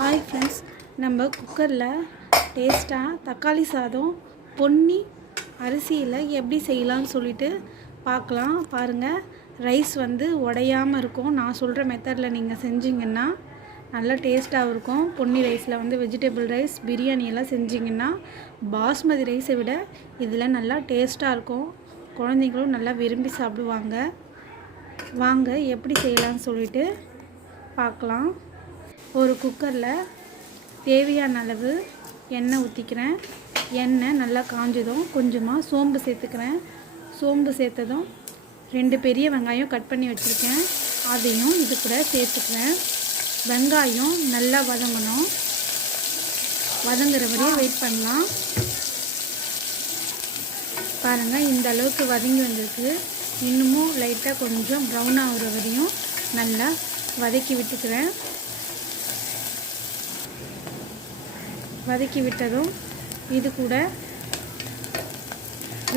Hi friends, நம்ம குக்கரில் டேஸ்ட்டாக தக்காளி சாதம் பொன்னி அரிசியில் எப்படி செய்யலாம்னு சொல்லிட்டு பார்க்கலாம். பாருங்கள், ரைஸ் உடையாமல் இருக்கும். நான் சொல்கிற மெத்தடில் நீங்கள் செஞ்சிங்கன்னா நல்லா டேஸ்ட்டாகவும் இருக்கும். பொன்னி ரைஸில் வெஜிடபிள் ரைஸ் பிரியாணி எல்லாம் செஞ்சிங்கன்னா பாஸ்மதி ரைஸை விட இதில் நல்லா டேஸ்ட்டாக இருக்கும். குழந்தைங்களும் நல்லா விரும்பி சாப்பிடுவாங்க. வாங்க எப்படி செய்யலாம்னு சொல்லிட்டு பார்க்கலாம். ஒரு குக்கரில் தேவையான அளவு எண்ணெய் ஊற்றிக்கிறேன். எண்ணெய் நல்லா காஞ்சதும் கொஞ்சமாக சோம்பு சேர்த்துக்கிறேன். சோம்பு சேர்த்ததும் 2 பெரிய வெங்காயம் கட் பண்ணி வச்சுருக்கேன், அதையும் இது கூட சேர்த்துக்கிறேன். வெங்காயம் நல்லா வதங்கணும். வதங்குற வரையும் வெயிட் பண்ணலாம். பாருங்கள், இந்த அளவுக்கு வதங்கி வந்திருக்கு. இன்னமும் லைட்டாக கொஞ்சம் ப்ரௌன் ஆகிற வரையும் நல்லா வதக்கி விட்டுக்கிறேன். வதக்கி விட்டதும் இது கூட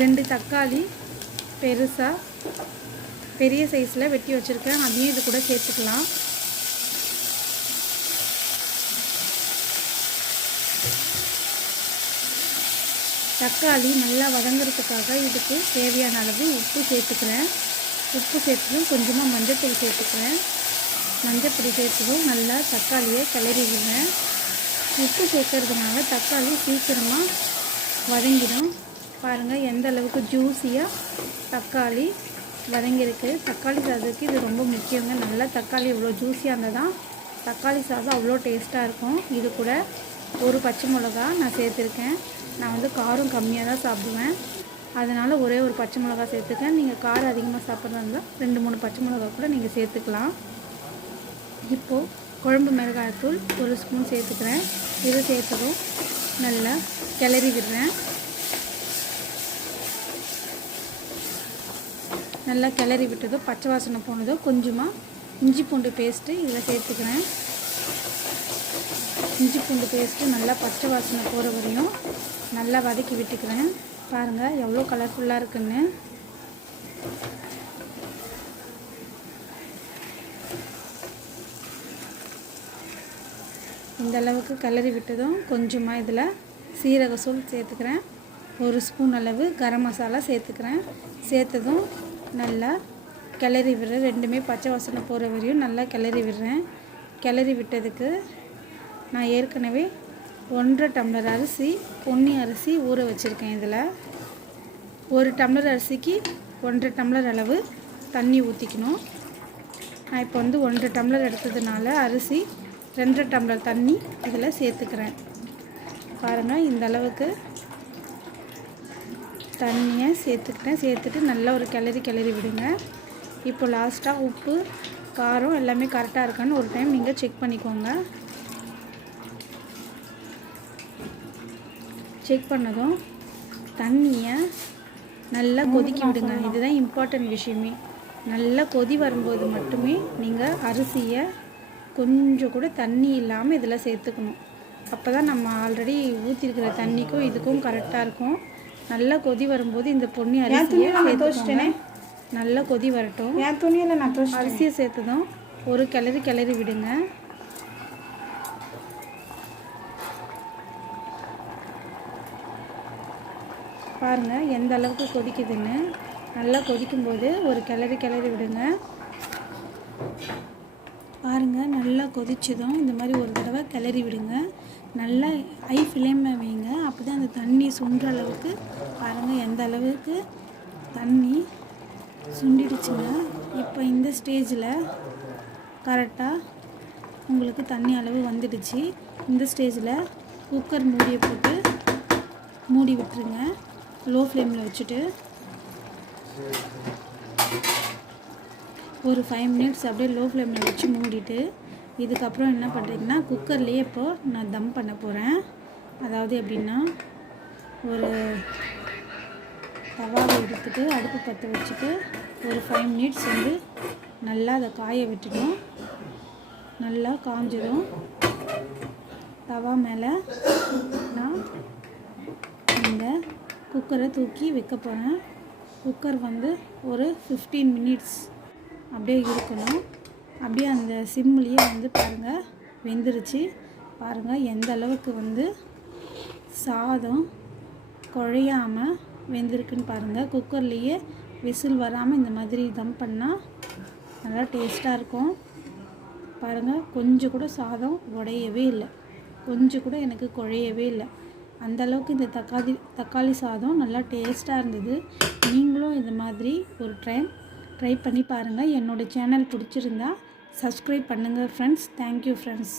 2 தக்காளி பெரிய சைஸில் வெட்டி வச்சுருக்கேன், அதையும் இது கூட சேர்த்துக்கலாம். தக்காளி நல்லா வதங்கிறதுக்காக இதுக்கு தேவையான அளவு உப்பு சேர்த்துக்கிறேன். உப்பு சேர்த்ததும் கொஞ்சமாக மஞ்சள்தூள் சேர்த்துக்கிறேன். மஞ்சப்பொடி சேர்த்ததும் நல்லா தக்காளியை கிளறி விடுவேன். உப்பு சேர்க்கறதுனால தக்காளி சீக்கிரமாக வதங்கிடும். பாருங்கள் எந்த அளவுக்கு ஜூஸியாக தக்காளி வதங்கியிருக்கு. தக்காளி சாதத்துக்கு இது ரொம்ப முக்கியங்க. நல்லா தக்காளி இவ்வளோ ஜூஸியாக இருந்தால் தான் தக்காளி சாதம் அவ்வளோ டேஸ்ட்டாக இருக்கும். இது கூட ஒரு பச்சை மிளகா நான் சேர்த்துருக்கேன். நான் காரம் கம்மியாக தான் சாப்பிடுவேன், அதனால் ஒரே ஒரு பச்சை மிளகா சேர்த்துக்கேன். நீங்கள் காரம் அதிகமாக சாப்பிட்றதா இருந்தால் 2-3 பச்சை மிளகா கூட நீங்கள் சேர்த்துக்கலாம். இப்போது குழம்பு மிளகாய்த்தூள் 1 ஸ்பூன் சேர்த்துக்கிறேன். இதை சேர்த்ததும் நல்லா கிளறி விடுறேன். நல்லா கிளறி விட்டதும் பச்சை வாசனை போனதும் கொஞ்சமாக இஞ்சி பூண்டு பேஸ்ட்டு இதில் சேர்த்துக்கிறேன். இஞ்சி பூண்டு பேஸ்ட்டு நல்லா பச்சை வாசனை போகிற வரையும் நல்லா வதக்கி விட்டுக்கிறேன். பாருங்கள் எவ்வளோ கலர்ஃபுல்லாக இருக்குன்னு. இந்த அளவுக்கு கிளறி விட்டதும் கொஞ்சமாக இதில் சீரகத்தூள் சேர்த்துக்கிறேன். 1 ஸ்பூன் அளவு கரம் மசாலா சேர்த்துக்கிறேன். சேர்த்ததும் நல்லா கிளறி விடுறேன். ரெண்டுமே பச்சை வாசனை போகிற வரையும் நல்லா கிளறி விடுறேன். கிளறி விட்டதுக்கு நான் ஏற்கனவே 1.5 டம்ளர் அரிசி பொன்னி அரிசி ஊற வச்சுருக்கேன். இதில் 1 டம்ளர் அரிசிக்கு 1.5 டம்ளர் அளவு தண்ணி ஊற்றிக்கணும். நான் இப்போ 1.5 டம்ளர் எடுத்ததுனால அரிசி 2.5 டம்ளர் தண்ணி இதில் சேர்த்துக்கிறேன். பாருங்கள் இந்த அளவுக்கு தண்ணியை சேர்த்துக்கிட்டேன். சேர்த்துட்டு நல்லா ஒரு கிளறி விடுங்க. இப்போ லாஸ்ட்டாக உப்பு காரம் எல்லாமே கரெக்டாக இருக்கான்னு ஒரு டைம் நீங்கள் செக் பண்ணிக்கோங்க. செக் பண்ணதும் தண்ணியை நல்லா கொதிக்க விடுங்க. இதுதான் இம்பார்ட்டன்ட் விஷயமே. நல்லா கொதி வரும்போது மட்டுமே நீங்கள் அரிசியை கொஞ்சம் கூட தண்ணி இல்லாமல் இதில் சேர்த்துக்கணும். அப்போ தான் நம்ம ஆல்ரெடி ஊற்றிருக்கிற தண்ணிக்கும் இதுக்கும் கரெக்டாக இருக்கும். நல்லா கொதி வரும்போது இந்த பொன்னி அரிசியை சேர்த்துக்கோங்க. நல்லா கொதி வரட்டும். அரிசியை சேர்த்ததும் ஒரு கிளறி விடுங்க. பாருங்கள் எந்த அளவுக்கு கொதிக்குதுன்னு. நல்லா கொதிக்கும்போது ஒரு கிளறி விடுங்க. பாருங்கள் நல்லா கொதிச்சதும் இந்த மாதிரி ஒரு தடவை கிளறி விடுங்க. நல்லா ஹை ஃப்ளேமில் வைங்க. அப்போ தான் அந்த தண்ணி சுண்டுற அளவுக்கு பாருங்கள் எந்த அளவுக்கு தண்ணி சுண்டிடுச்சுங்க. இப்போ இந்த ஸ்டேஜில் கரெக்டாக உங்களுக்கு தண்ணி அளவு வந்துடுச்சு. இந்த ஸ்டேஜில் குக்கர் மூடியை போட்டு மூடி விட்டுருங்க. லோ ஃப்ளேமில் வச்சுட்டு ஒரு 5 மினிட்ஸ் அப்படியே லோ ஃப்ளேமில் வச்சு மூடிட்டு இதுக்கப்புறம் என்ன பண்ணுறீங்கன்னா குக்கர்லேயே இப்போது நான் தம் பண்ண போகிறேன். அதாவது எப்படின்னா ஒரு தவாவை எடுத்துகிட்டு அடுப்பு பற்ற வச்சுட்டு ஒரு 5 மினிட்ஸ் நல்லா அதை காய விட்டுடும். நல்லா காஞ்சதும் தவா மேலே நான் இந்த குக்கரை தூக்கி வைக்க போகிறேன். குக்கர் ஒரு 15 மினிட்ஸ் அப்படியே இருக்கணும். அப்படியே அந்த சிம்லேயே பாருங்கள் வெந்துருச்சு. பாருங்கள் எந்த அளவுக்கு வந்து சாதம் குழையாமல் வெந்திருக்குன்னு பாருங்கள். குக்கர்லேயே விசில் வராமல் இந்த மாதிரி தம் பண்ணால் நல்லா டேஸ்ட்டாக இருக்கும். பாருங்கள் கொஞ்சம் கூட சாதம் உடையவே இல்லை, கொஞ்சம் கூட எனக்கு குழையவே இல்லை. அந்தளவுக்கு இந்த தக்காளி சாதம் நல்லா டேஸ்ட்டாக இருந்தது. நீங்களும் இந்த மாதிரி ஒரு ட்ரை பண்ணி பாருங்கள். என்னோடய சேனல் பிடிச்சிருந்தா சப்ஸ்கிரைப் பண்ணுங்கள் ஃப்ரெண்ட்ஸ். Thank you friends.